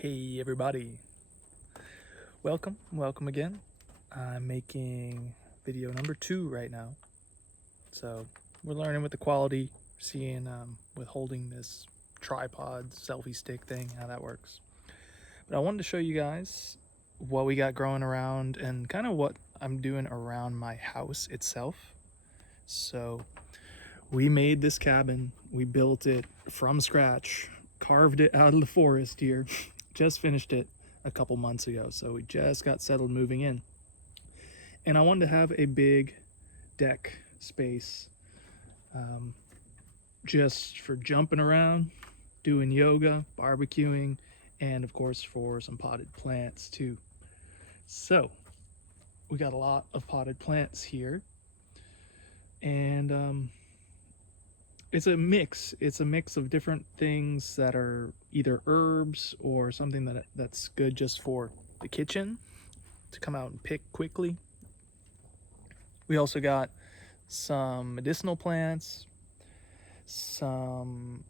Hey everybody, welcome again. I'm making video number 2 right now. So we're learning with the quality, seeing with holding this tripod selfie stick thing, how that works. But I wanted to show you guys what we got growing around and kind of what I'm doing around my house itself. So we made this cabin, we built it from scratch, carved it out of the forest here. Just finished it a couple months ago, so we just got settled moving in. And I wanted to have a big deck space just for jumping around, doing yoga, barbecuing, and of course for some potted plants too. So we got a lot of potted plants here, and it's a mix of different things that are either herbs or something that's good just for the kitchen to come out and pick quickly. We also got some medicinal plants, and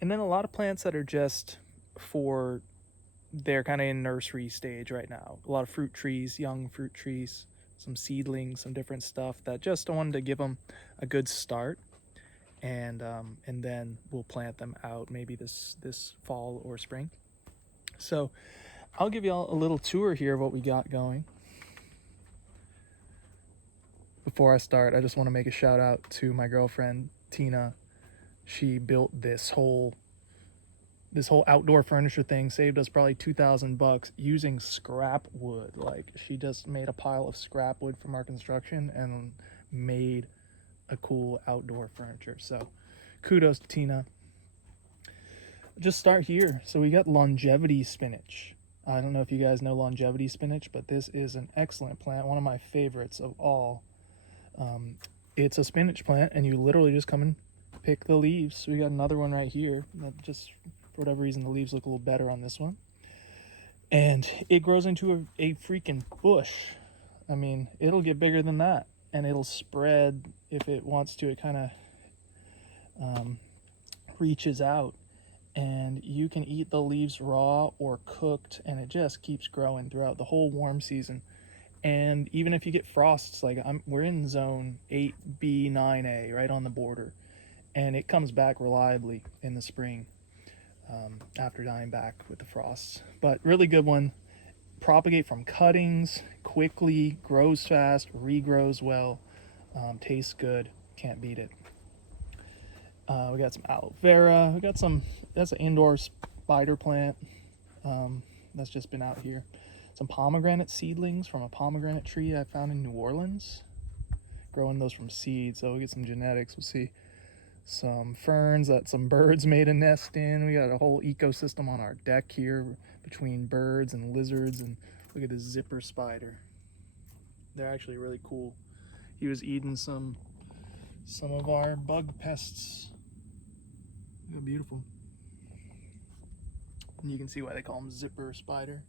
then a lot of plants that are just for, they're kind of in nursery stage right now. A lot of fruit trees, young fruit trees, some seedlings, some different stuff that just wanted to give them a good start, and then we'll plant them out maybe this fall or spring. So I'll give y'all a little tour here of what we got going. Before I start, I just want to make a shout out to my girlfriend Tina. She built this whole outdoor furniture thing, saved us probably $2,000 using scrap wood. Like, she just made a pile of scrap wood from our construction and made a cool outdoor furniture. So kudos to Tina. Just start here. So we got longevity spinach. I don't know if you guys know longevity spinach, but this is an excellent plant, one of my favorites of all. It's a spinach plant, and you literally just come and pick the leaves. So we got another one right here that just, for whatever reason, the leaves look a little better on this one, and it grows into a freaking bush. I mean, it'll get bigger than that, and it'll spread if it wants to. It kind of reaches out, and you can eat the leaves raw or cooked, and it just keeps growing throughout the whole warm season. And even if you get frosts, like we're in zone 8B, 9A, right on the border, and it comes back reliably in the spring after dying back with the frosts. But really good one. Propagate from cuttings quickly, grows fast, regrows well, tastes good, can't beat it. We got some aloe vera. We got that's an indoor spider plant that's just been out here. Some pomegranate seedlings from a pomegranate tree I found in New Orleans. Growing those from seeds, so we'll get some genetics. We'll see some ferns that some birds made a nest in. We got a whole ecosystem on our deck here between birds and lizards, and look at this zipper spider. They're actually really cool. He was eating some of our bug pests. They're beautiful. And you can see why they call him zipper spider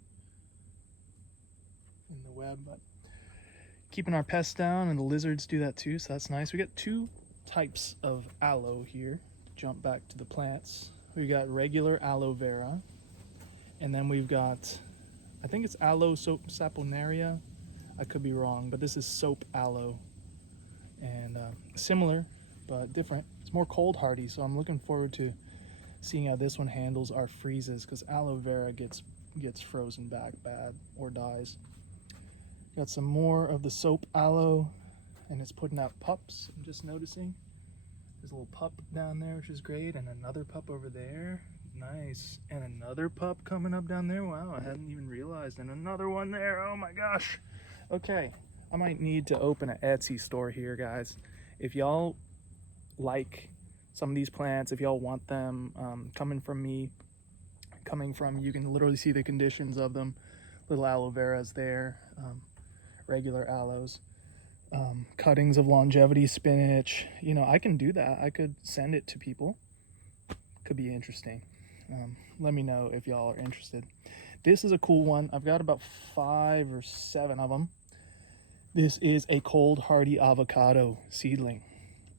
in the web. But keeping our pests down, and the lizards do that too, so that's nice. We got 2 types of aloe here. Jump back to the plants. We got regular aloe vera, and then we've got, I think it's aloe soap saponaria. I could be wrong, but this is soap aloe, and similar but different. It's more cold hardy, so I'm looking forward to seeing how this one handles our freezes, because aloe vera gets frozen back bad or dies. Got some more of the soap aloe, and it's putting out pups. I'm just noticing there's a little pup down there, which is great, and another pup over there. Nice. And another pup coming up down there. Wow, I hadn't even realized. And another one there. Oh my gosh. Okay, I might need to open an Etsy store here, guys. If y'all like some of these plants, if y'all want them, coming from me, you can literally see the conditions of them. Little aloe veras there, regular aloes, cuttings of longevity spinach. You know, I can do that. I could send it to people. Could be interesting. Let me know if y'all are interested. This is a cool one. I've got about 5 or 7 of them. This is a cold hardy avocado seedling.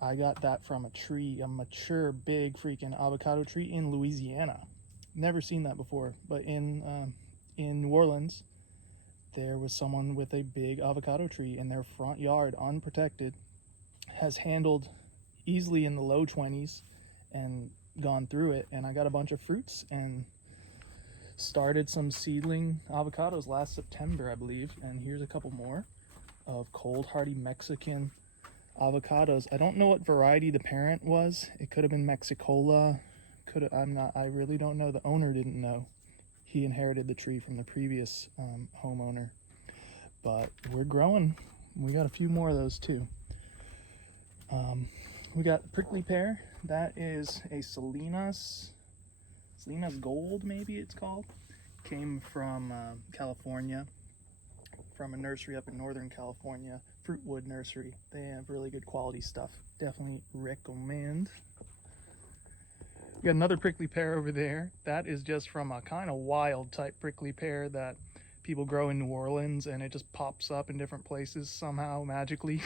I got that from a tree, a mature big freaking avocado tree in Louisiana. Never seen that before. But in New Orleans, there was someone with a big avocado tree in their front yard, unprotected, has handled easily in the low 20s and gone through it. And I got a bunch of fruits and started some seedling avocados last September, I believe. And here's a couple more of cold hardy Mexican avocados. I don't know what variety the parent was. It could have been Mexicola. I really don't know. The owner didn't know. He inherited the tree from the previous homeowner. But we're growing. We got a few more of those too. We got prickly pear. That is a Salinas Gold, maybe it's called. Came from California, from a nursery up in Northern California, Fruitwood Nursery. They have really good quality stuff. Definitely recommend. We got another prickly pear over there. That is just from a kind of wild type prickly pear that people grow in New Orleans, and it just pops up in different places somehow magically.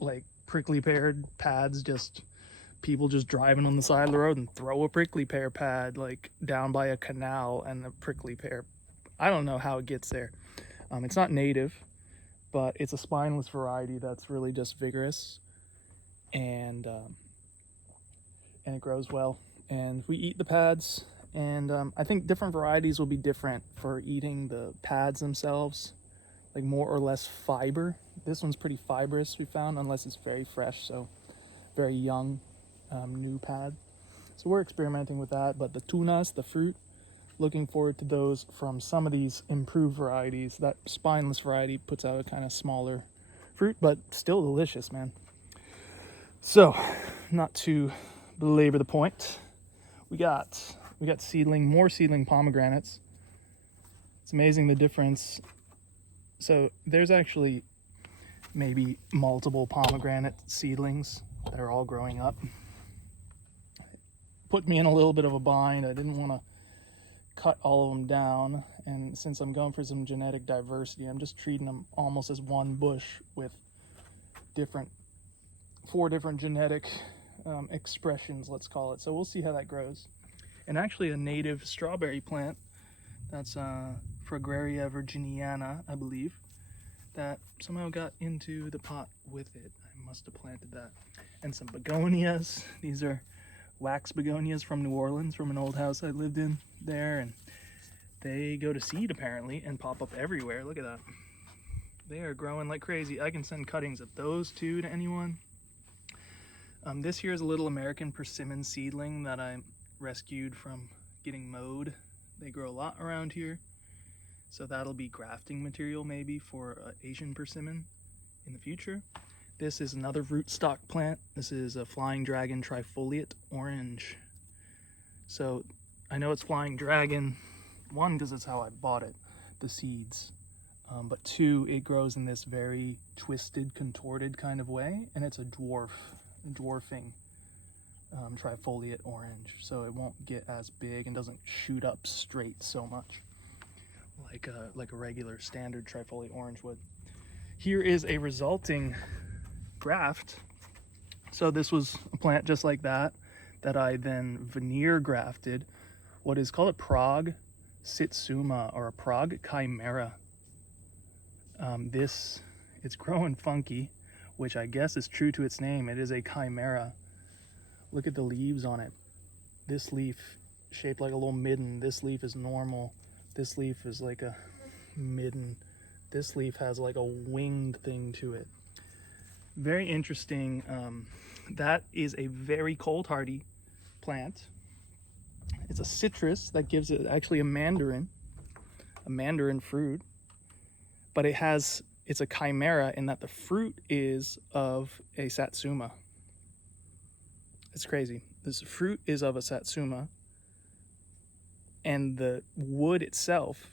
like prickly pear pads, just people just driving on the side of the road and throw a prickly pear pad like down by a canal, and the prickly pear, I don't know how it gets there. It's not native, but it's a spineless variety that's really just vigorous, and it grows well. And we eat the pads, and I think different varieties will be different for eating the pads themselves, like more or less fiber. This one's pretty fibrous, we found, unless it's very fresh, so very young, new pad. So we're experimenting with that, but the tunas, the fruit, looking forward to those from some of these improved varieties. That spineless variety puts out a kind of smaller fruit, but still delicious, man. So, not to belabor the point, we got more seedling pomegranates. It's amazing the difference. So there's actually maybe multiple pomegranate seedlings that are all growing up. Put me in a little bit of a bind. I didn't want to cut all of them down, and since I'm going for some genetic diversity, I'm just treating them almost as one bush with four different genetic expressions, let's call it. So we'll see how that grows. And actually a native strawberry plant, that's Fragaria virginiana, I believe, that somehow got into the pot with it. I must have planted that. And some begonias. These are wax begonias from New Orleans, from an old house I lived in there, and they go to seed apparently and pop up everywhere. Look at that. They are growing like crazy. I can send cuttings of those two to anyone. This here is a little American persimmon seedling that I rescued from getting mowed. They grow a lot around here, so that'll be grafting material maybe for Asian persimmon in the future. This is another rootstock plant. This is a flying dragon trifoliate orange. So I know it's flying dragon, one, because it's how I bought it, the seeds, but two, it grows in this very twisted, contorted kind of way, and it's a dwarfing trifoliate orange, so it won't get as big and doesn't shoot up straight so much like a regular standard trifoliate orange would. Here is a resulting graft. So this was a plant just like that I then veneer grafted what is called a Prague Satsuma, or a Prague Chimera. It's growing funky, which I guess is true to its name. It is a chimera. Look at the leaves on it. This leaf shaped like a little midden. This leaf is normal. This leaf is like a midden. This leaf has like a winged thing to it. Very interesting. That is a very cold hardy plant. It's a citrus that gives it actually a mandarin fruit, but it's a chimera in that the fruit is of a satsuma. It's crazy. This fruit is of a satsuma, and the wood itself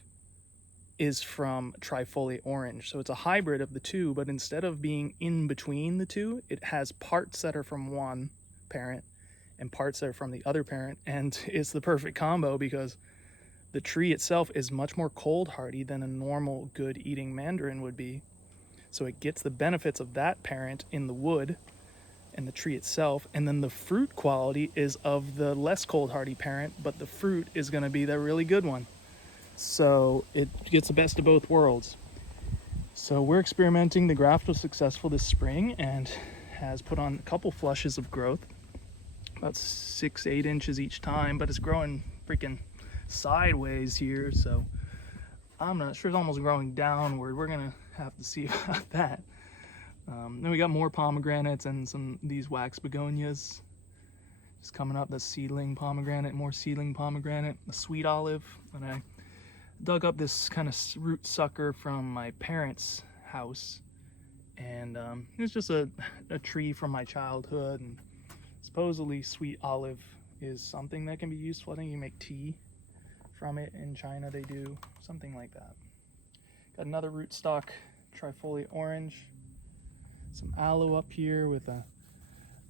is from trifoliate orange. So it's a hybrid of the two, but instead of being in between the two, it has parts that are from one parent and parts that are from the other parent. And it's the perfect combo because the tree itself is much more cold hardy than a normal good eating mandarin would be. So it gets the benefits of that parent in the wood, and the tree itself. And then the fruit quality is of the less cold hardy parent, but the fruit is going to be the really good one. So it gets the best of both worlds. So we're experimenting. The graft was successful this spring and has put on a couple flushes of growth, about 6-8 inches each time, but it's growing freaking sideways here, so I'm not sure. It's almost growing downward. We're gonna have to see about that. Then we got more pomegranates and some these wax begonias just coming up. The seedling pomegranate, more seedling pomegranate, a sweet olive. And I dug up this kind of root sucker from my parents' house, and it's just a tree from my childhood. And supposedly sweet olive is something that can be useful. I think you make tea from it in China. They do something like that. Got another rootstock, trifoliate orange, some aloe up here with a,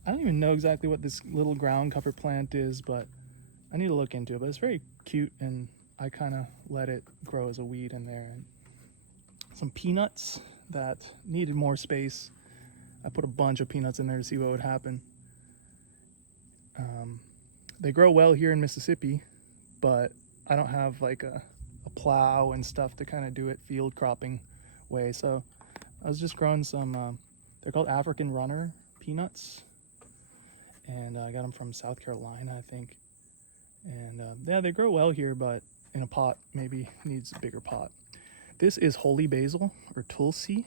I don't even know exactly what this little ground cover plant is, but I need to look into it. But it's very cute, and I kind of let it grow as a weed in there. And some peanuts that needed more space. I put a bunch of peanuts in there to see what would happen. They grow well here in Mississippi, but I don't have like a plow and stuff to kind of do it field cropping way. So I was just growing some, they're called African runner peanuts, and I got them from South Carolina, I think. And yeah, they grow well here, but in a pot, maybe needs a bigger pot. This is holy basil, or tulsi,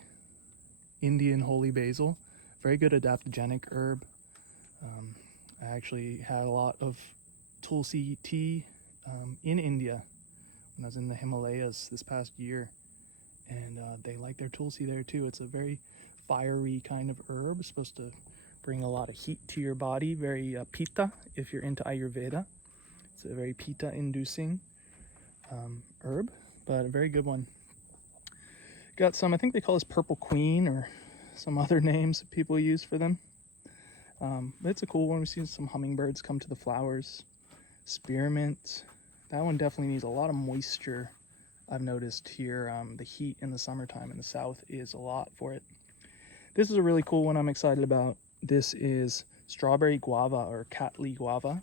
Indian holy basil. Very good adaptogenic herb. I actually had a lot of tulsi tea in India when I was in the Himalayas this past year, and they like their tulsi there too. It's a very fiery kind of herb. It's supposed to bring a lot of heat to your body. Very pitta, if you're into Ayurveda. It's a very pitta inducing herb, but a very good one. Got some, I think they call this purple queen, or some other names that people use for them. But it's a cool one. We've seen some hummingbirds come to the flowers. Spearmint, that one definitely needs a lot of moisture. I've noticed here, the heat in the summertime in the south is a lot for it. This is a really cool one I'm excited about. This is strawberry guava, or Cattleya guava.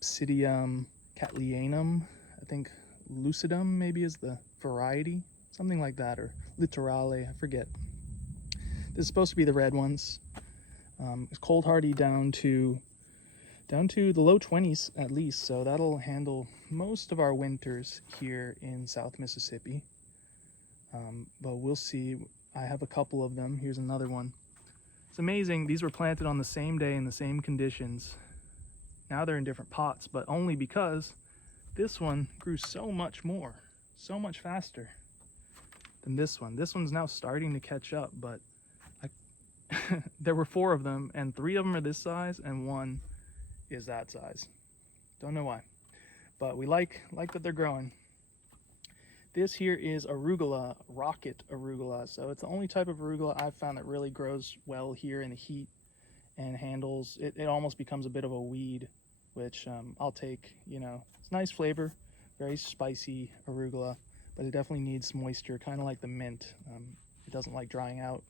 Psidium cattleyanum, I think lucidum maybe is the variety, something like that, or litorale, I forget. This is supposed to be the red ones. It's cold hardy down to the low 20s at least, so that'll handle most of our winters here in South Mississippi. But we'll see. I have a couple of them. Here's another one. It's amazing. These were planted on the same day in the same conditions. Now they're in different pots, but only because this one grew so much more, so much faster than this one. This one's now starting to catch up, but there were 4 of them, and 3 of them are this size, and 1 is that size. Don't know why, but we like that they're growing. This here is arugula, rocket arugula. So it's the only type of arugula I've found that really grows well here in the heat and handles it. It almost becomes a bit of a weed, which I'll take. You know, it's nice flavor, very spicy arugula, but it definitely needs moisture, kind of like the mint. It doesn't like drying out.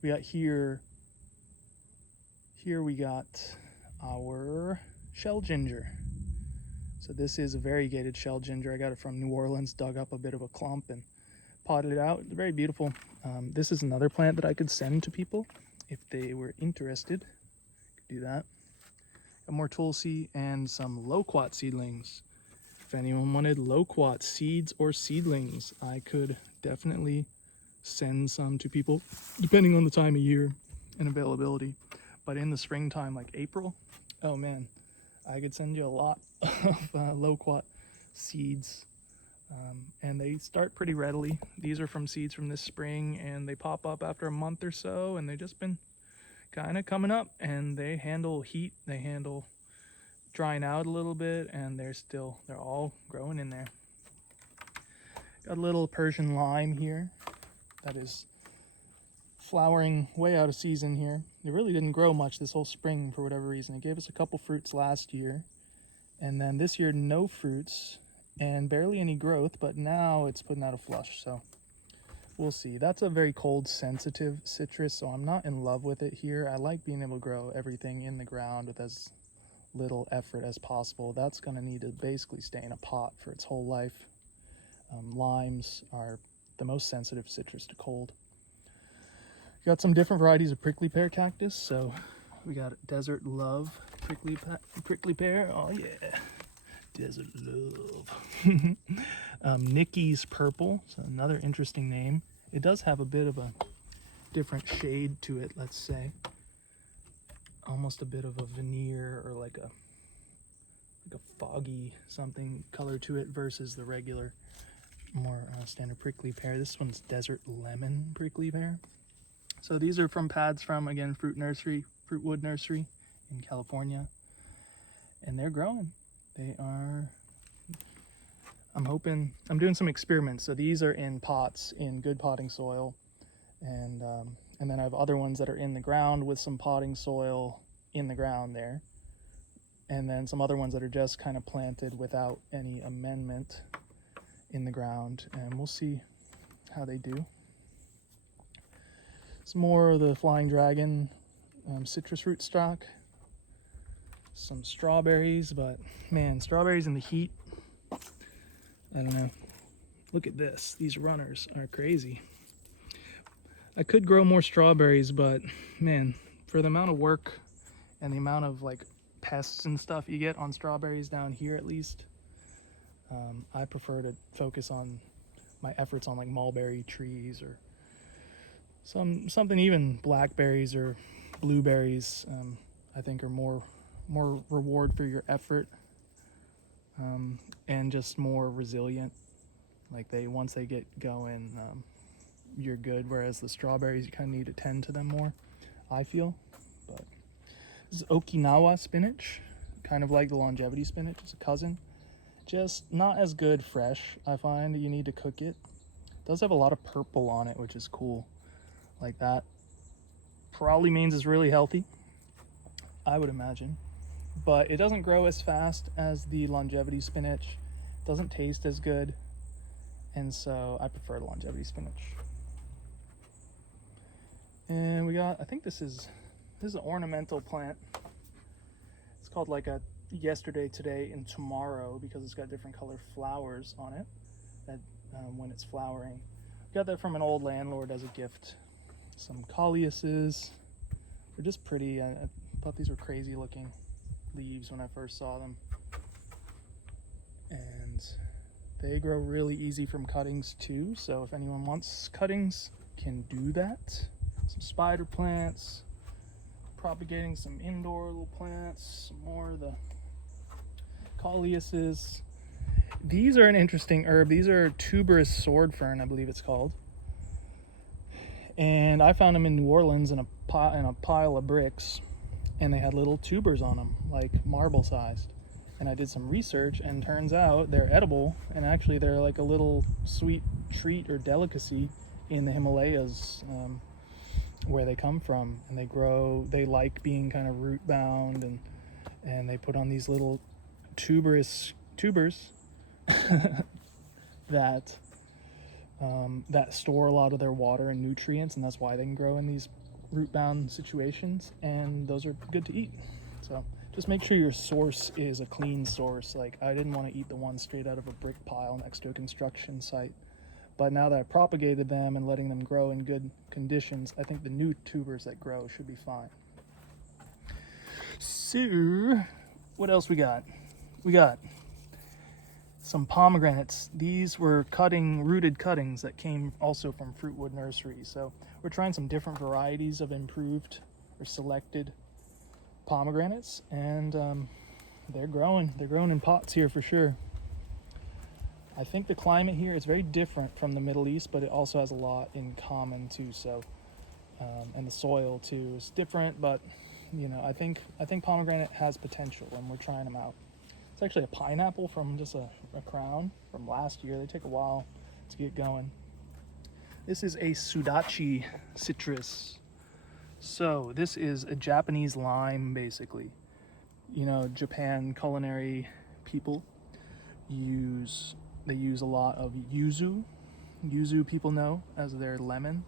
We got here we got our shell ginger. So this is a variegated shell ginger. I got it from New Orleans, dug up a bit of a clump and potted it out. It's very beautiful. This is another plant that I could send to people if they were interested. Could do that. Got more tulsi and some loquat seedlings. If anyone wanted loquat seeds or seedlings, I could definitely send some to people, depending on the time of year and availability. But in the springtime, like April, oh man, I could send you a lot of loquat seeds, and they start pretty readily. These are from seeds from this spring, and they pop up after a month or so, and they've just been kind of coming up, and they handle heat, they handle drying out a little bit, and they're all growing in there. Got a little Persian lime here that is flowering way out of season here. It really didn't grow much this whole spring for whatever reason. It gave us a couple fruits last year, and then this year no fruits and barely any growth, but now it's putting out a flush. So we'll see. That's a very cold sensitive citrus, so I'm not in love with it here. I like being able to grow everything in the ground with as little effort as possible. That's going to need to basically stay in a pot for its whole life. Limes are the most sensitive citrus to cold. Got some different varieties of prickly pear cactus. So we got Desert Love prickly pear. Oh yeah, Desert Love. Nikki's Purple. So another interesting name. It does have a bit of a different shade to it, let's say. Almost a bit of a veneer or like a foggy something color to it versus the regular, more standard prickly pear. This one's Desert Lemon prickly pear. So these are from pads from, again, Fruitwood Nursery in California. And they're growing. They are, I'm doing some experiments. So these are in pots in good potting soil. And then I have other ones that are in the ground with some potting soil in the ground there. And then some other ones that are just kind of planted without any amendment in the ground. And we'll see how they do. Some more of the Flying Dragon citrus root stock. Some strawberries, but man, strawberries in the heat, I don't know. Look at this. These runners are crazy. I could grow more strawberries, but man, for the amount of work and the amount of like pests and stuff you get on strawberries down here, at least, I prefer to focus on my efforts on like mulberry trees or something, even blackberries or blueberries. I think are more reward for your effort, and just more resilient. Like once they get going, you're good. Whereas the strawberries, you kind of need to tend to them more, I feel. But this is Okinawa spinach, kind of like the longevity spinach. It's a cousin, just not as good fresh. I find you need to cook it. It does have a lot of purple on it, which is cool. Like that probably means it's really healthy, I would imagine. But it doesn't grow as fast as the longevity spinach. It doesn't taste as good. And so I prefer the longevity spinach. And we got, I think this is an ornamental plant. It's called like a yesterday, today, and tomorrow because it's got different color flowers on it that when it's flowering. Got that from an old landlord as a gift. Some Colliuses. They're just pretty. I thought these were crazy looking leaves when I first saw them. And they grow really easy from cuttings too. So if anyone wants cuttings, can do that. Some spider plants. Propagating some indoor little plants. Some more of the Colliuses. These are an interesting herb. These are tuberous sword fern, I believe it's called. And I found them in New Orleans in a pile of bricks, and they had little tubers on them, like marble sized. And I did some research, and turns out they're edible, and actually they're like a little sweet treat or delicacy in the Himalayas, where they come from. And they like being kind of root bound, and they put on these little tubers that store a lot of their water and nutrients, and that's why they can grow in these root-bound situations, and those are good to eat. So just make sure your source is a clean source. Like, I didn't want to eat the one straight out of a brick pile next to a construction site, but now that I propagated them and letting them grow in good conditions, I think the new tubers that grow should be fine. So what else we got? We got some pomegranates. These were rooted cuttings that came also from Fruitwood Nursery. So we're trying some different varieties of improved or selected pomegranates, and they're growing. They're growing in pots here for sure. I think the climate here is very different from the Middle East, but it also has a lot in common too. So, and the soil too is different, but I think pomegranate has potential, and we're trying them out. It's actually a pineapple from just a crown from last year. They take a while to get going. This is a Sudachi citrus. So this is a Japanese lime, basically. Japan culinary people use a lot of yuzu, Yuzu people know as their lemon.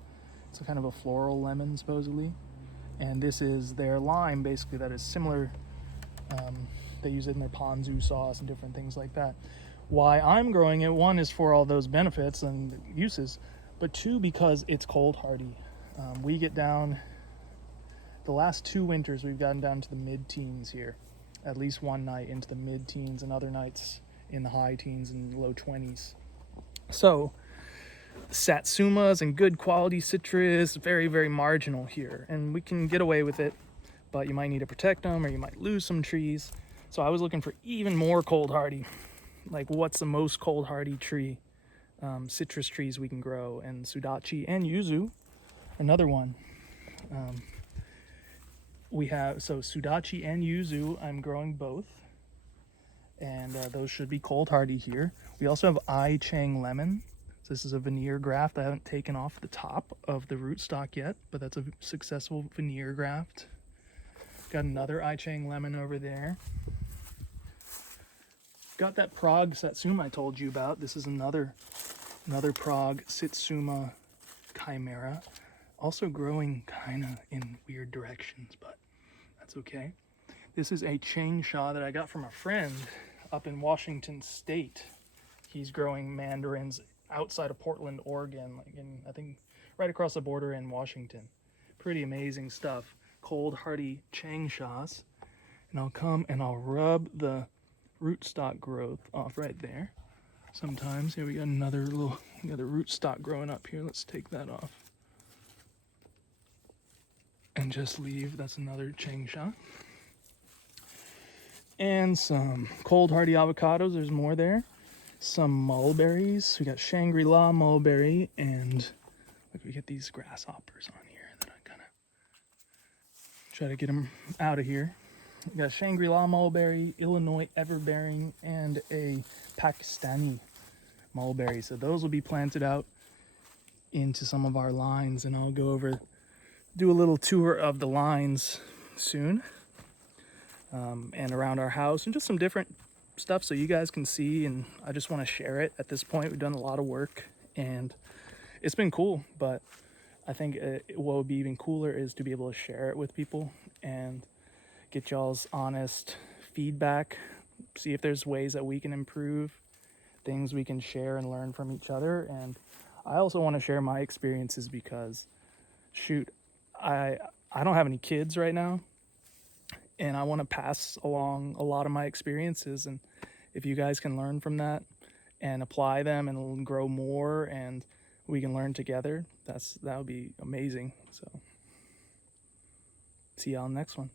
It's a kind of a floral lemon, supposedly. And this is their lime, basically, that is similar. They use it in their ponzu sauce and different things like that. Why I'm growing it, one, is for all those benefits and uses, but two, because it's cold hardy. We get down, the last 2 winters, we've gotten down to the mid-teens here. At least one night into the mid-teens, and other nights in the high teens and low 20s. So satsumas and good quality citrus, very, very marginal here, and we can get away with it, but you might need to protect them or you might lose some trees. So I was looking for even more cold hardy, like what's the most cold hardy tree, citrus trees we can grow, and sudachi and yuzu, another one. We have, so sudachi and yuzu, I'm growing both, and those should be cold hardy here. We also have I Chang lemon. So this is a veneer graft. I haven't taken off the top of the rootstock yet, but that's a successful veneer graft. Got another I Chang lemon over there. Got that Prague Satsuma I told you about. This is another Prague Satsuma chimera. Also growing kind of in weird directions, but that's okay. This is a changsha that I got from a friend up in Washington State. He's growing mandarins outside of Portland, Oregon, like in, I think, right across the border in Washington. Pretty amazing stuff. Cold hardy changshas. And I'll come and I'll rub the rootstock growth off right there. Sometimes, here we got another rootstock growing up here. Let's take that off. And just leave, that's another changsha. And some cold hardy avocados, there's more there. Some mulberries, we got Shangri-La mulberry, and look, we get these grasshoppers on here that I kind of try to get them out of here. We got Shangri-La mulberry, Illinois everbearing, and a Pakistani mulberry. So those will be planted out into some of our lines, and I'll go over, do a little tour of the lines soon, and around our house, and just some different stuff so you guys can see. And I just want to share it at this point. We've done a lot of work and it's been cool, but I think what would be even cooler is to be able to share it with people and get y'all's honest feedback, see if there's ways that we can improve, things we can share and learn from each other. And I also want to share my experiences because, shoot, I don't have any kids right now, and I want to pass along a lot of my experiences. And if you guys can learn from that and apply them and grow more, and we can learn together, that would be amazing. So see y'all in the next one.